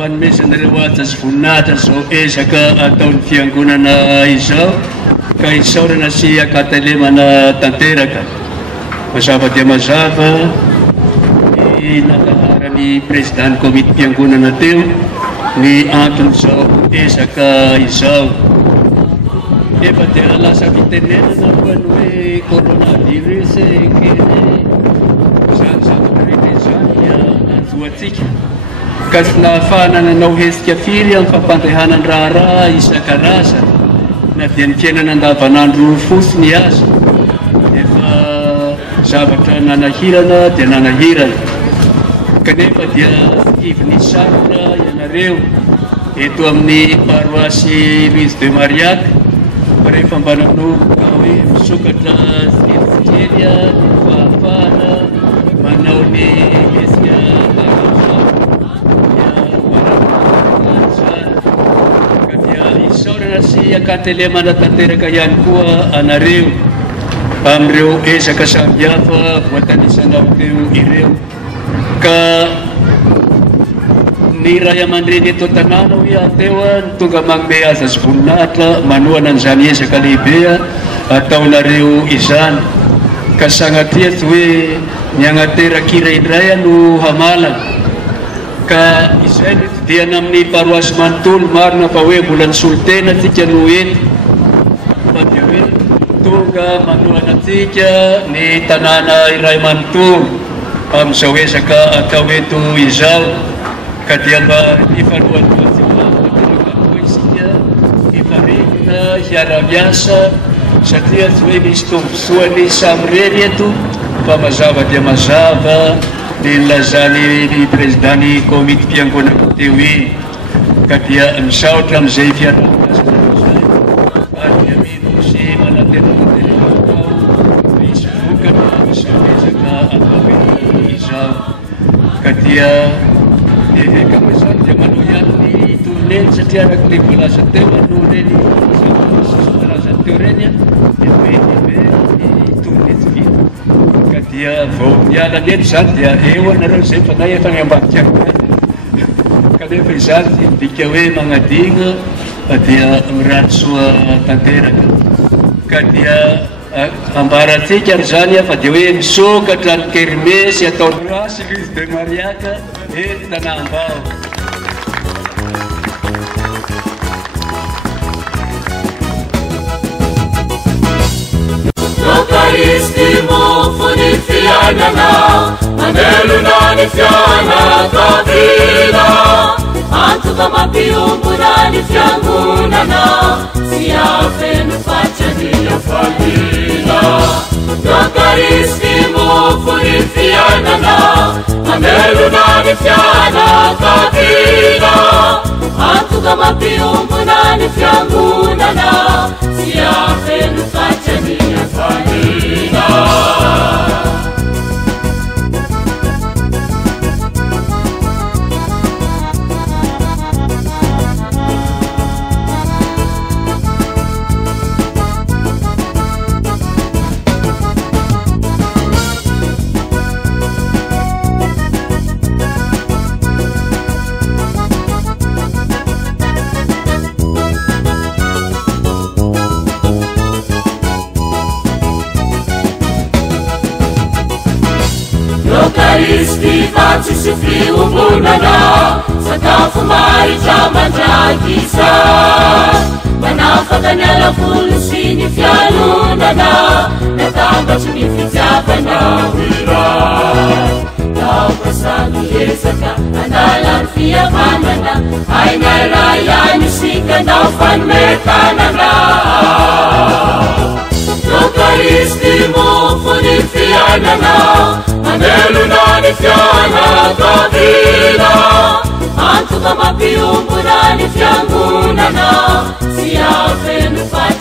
fanomezanareo atsy voninahitra zao ezaka ataon'ny fiangonana izao ka isaorana sy akatelemana tanteraka. Mazava dia mazava ny nandaharany président komity fiangonana teo ny anton'izao ezaka izao. Efa dia lasa fitenenana alohan'ny hoe coronavirus kely zany zavatra rehetra zany anjoatsika ka tsy nahafahana nanao hetsika firy amin'ny fampandehanany raharaha isan-karazany na dia ny fiainana andavanandro fotsiny azy. Efa zavatra nanahirana dia nanahirana kanefa dia ivony sarotra ianareo eto amin'ny paroasy Louise de Mariac rehefa mba nanomboka hoe misokatra fijeria ny fahafahana manao ny hetsika ka dia isaorana sy akatelemana tanteraka ihany koa anareo amin'ireo ezaka samihafa voatanisanao teo ireo. Ka ny ray aman-dreny eto an-tanàna hoe ateo ny tonga magnome azy azy voninahitra manohana an'izany ezaka lehibe ataonareo izany ka sagnatria tsy hoe ny agnateraka iraindray no hamalana ka izay no itidiana amin'ny paroasy manontolo marina fa hoe mbola nisolo tena tsika no ety fa dia hoe tonga manohana antsika ny tanàna iray manontolo amin'izao ezaka atao eto izao ka dia mba ifaroalohantsika isika ifaregna hiara-miasa satria tsy hoe misy tombosoany samy reny eto fa mazava dia mazava ny nilazany ny président ny komity fiangonana teo iny ka dia misaotra amin'izay fiara-miasa zay ary dia mino sy manatena misy vokana izao ezaka atao eto izao ka dia eka moa zany dia manao ihany ny tourneny satria araky le voalaza teo no reny karazany teo reny dia mety ny tournée tsy vita ka dia vao mialany eny zany dia eo anareo zay fa na efa ny ambadika kanefa izany dika hoe magnadigna fa dia miratsoa tanteraka ka dia ambaratsika ary zany fa dia hoe misokatra ny kermesy atao roasy Louise de Mariac ety tanambao. Eucharisty mofo ny fiainana mamelona ny fianakaviana antoka mampiombona ny fiangonana sy afeno fatrany afaliana. Eucharisty mofo ny fiainana mamelona ny fianakaviana antoka mampiombona ny fiangonana sy afeno fatrany afaliana. Eucharisty vatsy sy fiombonana sakafo maritra mandrakisa manafaka ny alavolo sy ny fialonana natambatry ny fitiavana hoiray taopasany ezaka andala ny fihavanana ainay raha ihany isika ndao fanometanana. Eucharisty mofo ny fiainana mamelona ny fianakaviana antoka mampiombona ny fiangonana sy afeno fatrany